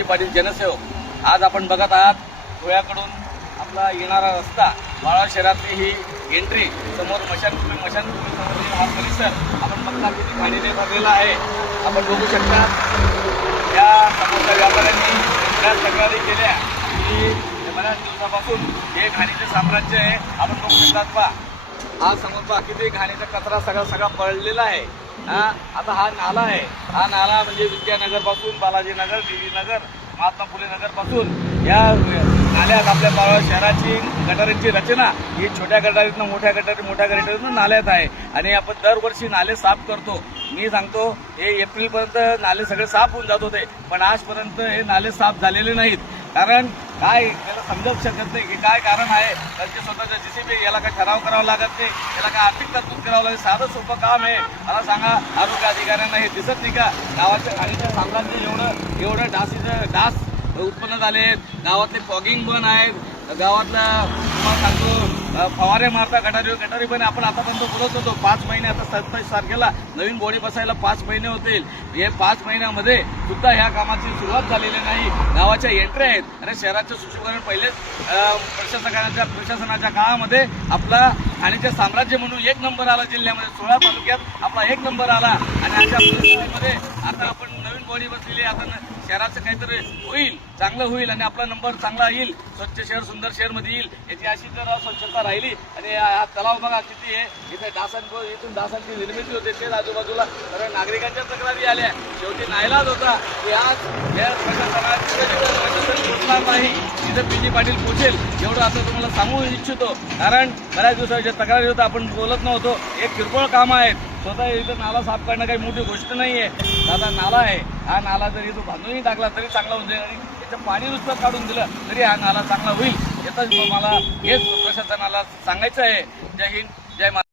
P Patil जनसेवक। आज आपण बघत आहात धुळ्याकडून आपला येणारा रस्ता बाळा शहरातली ही एंट्री समोर मशानभूमी समोर हा परिसर आपण बघता किती घाणीने भरलेला आहे। आपण बघू शकता या समोरच्या व्यापाऱ्यांनी बऱ्याच तक्रारी केल्या की बऱ्याच दिवसापासून हे घाणीचे साम्राज्य आहे। आपण बघू शकतात पहा, हा समोर पहा किती घाणीचा कचरा सगळा पडलेला आहे। आता हा नाला आहे, हा नाला म्हणजे विद्यानगर पासून बालाजीनगर, देवीनगर, महात्मा फुले नगर पासून या नाल्यात आपल्या बाळा शहराची गटारींची रचना ही छोट्या गटारीतनं मोठ्या गटारीतनं नाल्यात आहे आणि आपण दरवर्षी नाले साफ करतो। मी सांगतो हे एप्रिलपर्यंत नाले सगळे साफ होऊन जात होते, पण आजपर्यंत हे नाले साफ झालेले नाहीत। कारण काय त्याला समजत शकत नाही की काय कारण आहे। त्यांचे स्वतःच्या JCB याला काय ठराव करावा लागत नाही, याला काय आर्थिक तरतूद करावं लागेल, साधं सोपं काम आहे। मला सांगा आरोग्य अधिकाऱ्यांना हे दिसत नाही का? गावाच्या घाणीचं साम्राज्य एवढं डास उत्पन्न झाले आहेत, गावातले फॉगिंग बंद आहेत, गावातला तुम्हाला सांगतो फवारे मारता गटारी पण आपण आतापर्यंत बोलत होतो 5 महिने, आता 27 तारखेला नवीन बॉडी बसायला 5 महिने होतील। हे 5 महिन्यामध्ये सुद्धा ह्या कामाची सुरुवात झालेली नाही। गावाच्या एंट्री आहेत आणि शहराचं सुशोभीकरण पहिलेच प्रशासनाच्या काळामध्ये आपला घाणीचे साम्राज्य म्हणून 1 नंबर आला जिल्ह्यामध्ये, 16 तालुक्यात आपला 1 नंबर आला आणि अशा परिस्थितीमध्ये आता आपण नवीन बॉडी बसलेली, आता शहराचं काहीतरी होईल, चांगलं होईल आणि आपला नंबर चांगला येईल, स्वच्छ शहर सुंदर शहरमध्ये येईल। याची अशी जर स्वच्छता राहिली आणि हा तलाव बघा किती आहे, इथे इथून डासांची निर्मिती होते ते आजूबाजूला, तर नागरिकांच्या तक्रारी आल्या, शेवटी नाईलाज होता की आज या प्रशासन पोचणार नाही, तिथे PG पाटील पोचेल एवढं आता तुम्हाला सांगू इच्छितो। कारण बऱ्याच दिवसाच्या तक्रारी होतं, आपण बोलत नव्हतो, एक किरकोळ काम आहेत, स्वतः इथं नाला साफ करणं काही मोठी गोष्ट नाही आहे। आता नाला आहे, हा नाला जरी तो बांधूनही टाकला तरी चांगला होऊन जाईल आणि त्याचं पाणी नुसतं काढून दिलं तरी हा नाला चांगला होईल। यातच मला हेच प्रशासनाला सांगायचं आहे। जय हिंद, जय महाराष्ट्र।